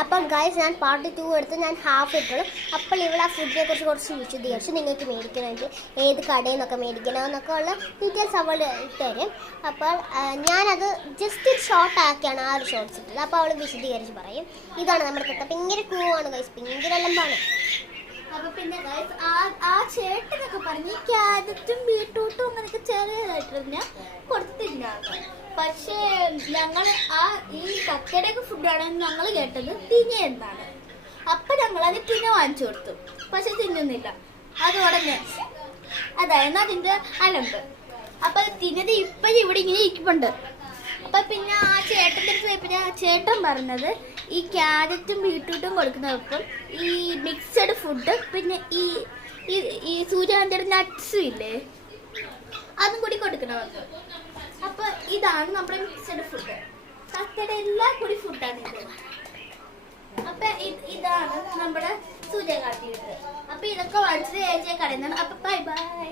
അപ്പം ഗൈസ് ഞാൻ പാർട്ട് 2 എടുത്ത് ഞാൻ ഹാഫ് ഇട്ടുള്ളൂ. അപ്പോൾ ഇവിടെ ആ ഫുഡിനെ കുറിച്ച് കുറച്ച് വിശദീകരിച്ചു. നിങ്ങൾക്ക് മേടിക്കണമെങ്കിൽ ഏത് കടയിൽ നിന്നൊക്കെ മേടിക്കണമെന്നൊക്കെ ഉള്ള ഡീറ്റെയിൽസ് അവൾ തരും. അപ്പോൾ ഞാനത് ജസ്റ്റ് ഷോർട്ട് ആക്കിയാണ് ആ ഒരു ഷോർട്ട്സ് ഇട്ടത്. അപ്പോൾ അവൾ വിശദീകരിച്ച് പറയും. ഇതാണ് നമ്മുടെ തത്ത. ഭയങ്കര കൂവാണ് ഗൈസ്, ഭയങ്കര എലമ്പാണ്. അപ്പൊ പിന്നെ ഗൈസ് ആ ചേട്ടനൊക്കെ പറഞ്ഞ് ക്യാരറ്റും ബീട്രൂട്ടും അങ്ങനെയൊക്കെ ചെറിയതായിട്ട് കൊടുത്തില്ല. പക്ഷേ ഞങ്ങൾ ഈ തത്തയുടെയൊക്കെ ഫുഡാണ് ഞങ്ങൾ കേട്ടത് തിന എന്നാണ്. അപ്പൊ ഞങ്ങൾ അത് തിന വാങ്ങിച്ചു കൊടുത്തു. പക്ഷെ തിന്നുന്നില്ല. അത് ഉടനെ അതായിരുന്നു അതിന്റെ അലമ്പ്. അപ്പൊ തിന്നത് ഇപ്പോഴും ഇവിടെ ഇങ്ങനെ ഇരിക്കുന്നുണ്ട്. അപ്പൊ പിന്നെ ആ ചേട്ടൻ്റെ അടുത്ത് പോയപ്പോൾ ആ ചേട്ടൻ പറഞ്ഞത് ഈ ക്യാരറ്റും ബീട്രൂട്ടും കൊടുക്കുന്നതൊപ്പം ഈ മിക്സഡ് ഫുഡ് പിന്നെ ഈ സൂര്യകാന്തിയുടെ നട്ട്സും ഇല്ലേ അതും കൂടി കൊടുക്കണമെന്ന്. അപ്പൊ ഇതാണ് നമ്മുടെ മിക്സഡ് ഫുഡ്. തത്തയുടെ എല്ലാ കൂടി ഫുഡാണ് ഇത്. അപ്പൊ ഇതാണ് നമ്മുടെ സൂര്യകാന്തിയുടെ. അപ്പൊ ഇതൊക്കെ വാങ്ങിച്ചത് കടയിൽ നിന്നാണ്. അപ്പൊ ബൈ ബൈ.